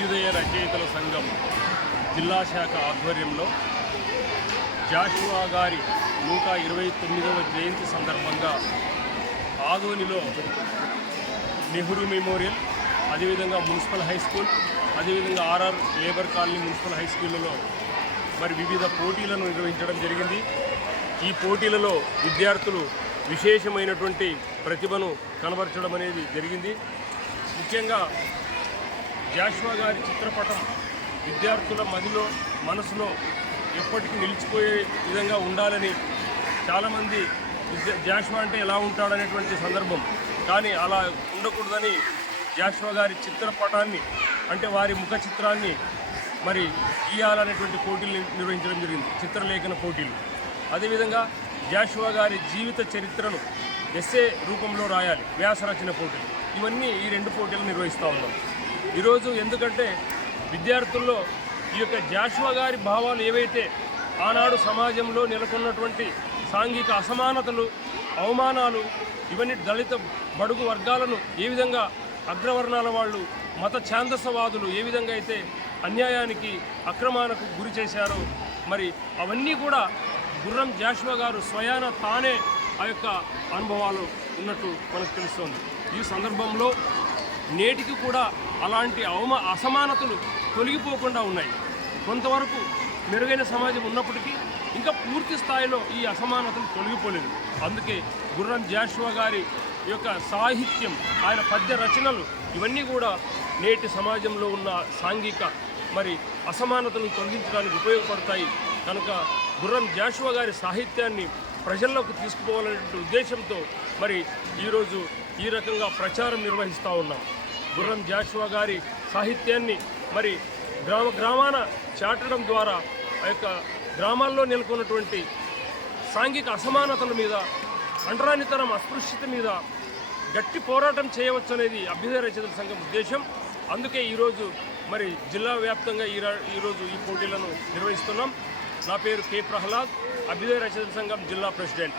అభ్యుదయ రచయితల సంఘం జిల్లా శాఖ ఆధ్వర్యంలో జాషువా గారి నూట ఇరవై తొమ్మిదవ జయంతి సందర్భంగా ఆదోనిలో నెహ్రూ మెమోరియల్ అదేవిధంగా మున్సిపల్ హై స్కూల్ అదేవిధంగా RR labour colony municipal high స్కూళ్ళలో మరి వివిధ పోటీలను నిర్వహించడం జరిగింది. ఈ పోటీలలో విద్యార్థులు విశేషమైనటువంటి ప్రతిభను కనబరచడం అనేది జరిగింది. ముఖ్యంగా జాషువా గారి చిత్రపటం విద్యార్థుల మదిలో మనసులో ఎప్పటికీ నిలిచిపోయే విధంగా ఉండాలని చాలామంది విద్య జాషువా అంటే ఎలా ఉంటాడనేటువంటి సందర్భం. కానీ అలా ఉండకూడదని జాషువా గారి చిత్రపటాన్ని అంటే వారి ముఖ చిత్రాన్ని మరి గీయాలనేటువంటి పోటీలు నిర్వహించడం జరిగింది. చిత్రలేఖన పోటీలు. అదేవిధంగా జాషువా గారి జీవిత చరిత్రను ఎస్ఏ రూపంలో రాయాలి. వ్యాసరచన పోటీలు. ఇవన్నీ ఈ రెండు పోటీలు నిర్వహిస్తూ ఉన్నాం. ఈరోజు ఎందుకంటే విద్యార్థుల్లో ఈ యొక్క జాషువా గారి భావాలు ఏవైతే ఆనాడు సమాజంలో నెలకొన్నటువంటి సాంఘిక అసమానతలు అవమానాలు ఇవన్నీ దళిత బడుగు వర్గాలను ఏ విధంగా అగ్రవర్ణాల వాళ్ళు మత ఛాందసవాదులు ఏ విధంగా అయితే అన్యాయానికి అక్రమాలకు గురి చేశారో మరి అవన్నీ కూడా గుర్రం జాషువా గారు స్వయాన తానే ఆ యొక్క అనుభవాలు ఉన్నట్టు మనకు తెలుస్తోంది. ఈ సందర్భంలో నేటికి కూడా అలాంటి అవమా అసమానతలు తొలగిపోకుండా ఉన్నాయి. కొంతవరకు మెరుగైన సమాజం ఉన్నప్పటికీ ఇంకా పూర్తి స్థాయిలో ఈ అసమానతలు తొలగిపోలేదు. అందుకే గుర్రం జాషువా గారి యొక్క సాహిత్యం ఆయన పద్య రచనలు ఇవన్నీ కూడా నేటి సమాజంలో ఉన్న సాంఘిక మరి అసమానతలను తొలగించడానికి ఉపయోగపడతాయి. కనుక గుర్రం జాషువా గారి సాహిత్యాన్ని ప్రజల్లోకి తీసుకుపోవాలనే ఉద్దేశంతో మరి ఈరోజు ఈ రకంగా ప్రచారం నిర్వహిస్తూ ఉన్నాం. గుర్రం జాషువా గారి సాహిత్యాన్ని మరి గ్రామ గ్రామాన చాటడం ద్వారా ఆ యొక్క గ్రామాల్లో నెలకొన్నటువంటి సాంఘిక అసమానతల మీద అంటరానితనం అస్పృశ్యత మీద గట్టి పోరాటం చేయవచ్చు అనేది అభ్యుదయ రచయితల సంఘం ఉద్దేశం. అందుకే ఈరోజు మరి జిల్లా వ్యాప్తంగా ఈ ఈరోజు ఈ పోటీలను నిర్వహిస్తున్నాం. నా పేరు కె ప్రహ్లాద్ అభ్యుదయ రచయితల సంఘం జిల్లా ప్రెసిడెంట్.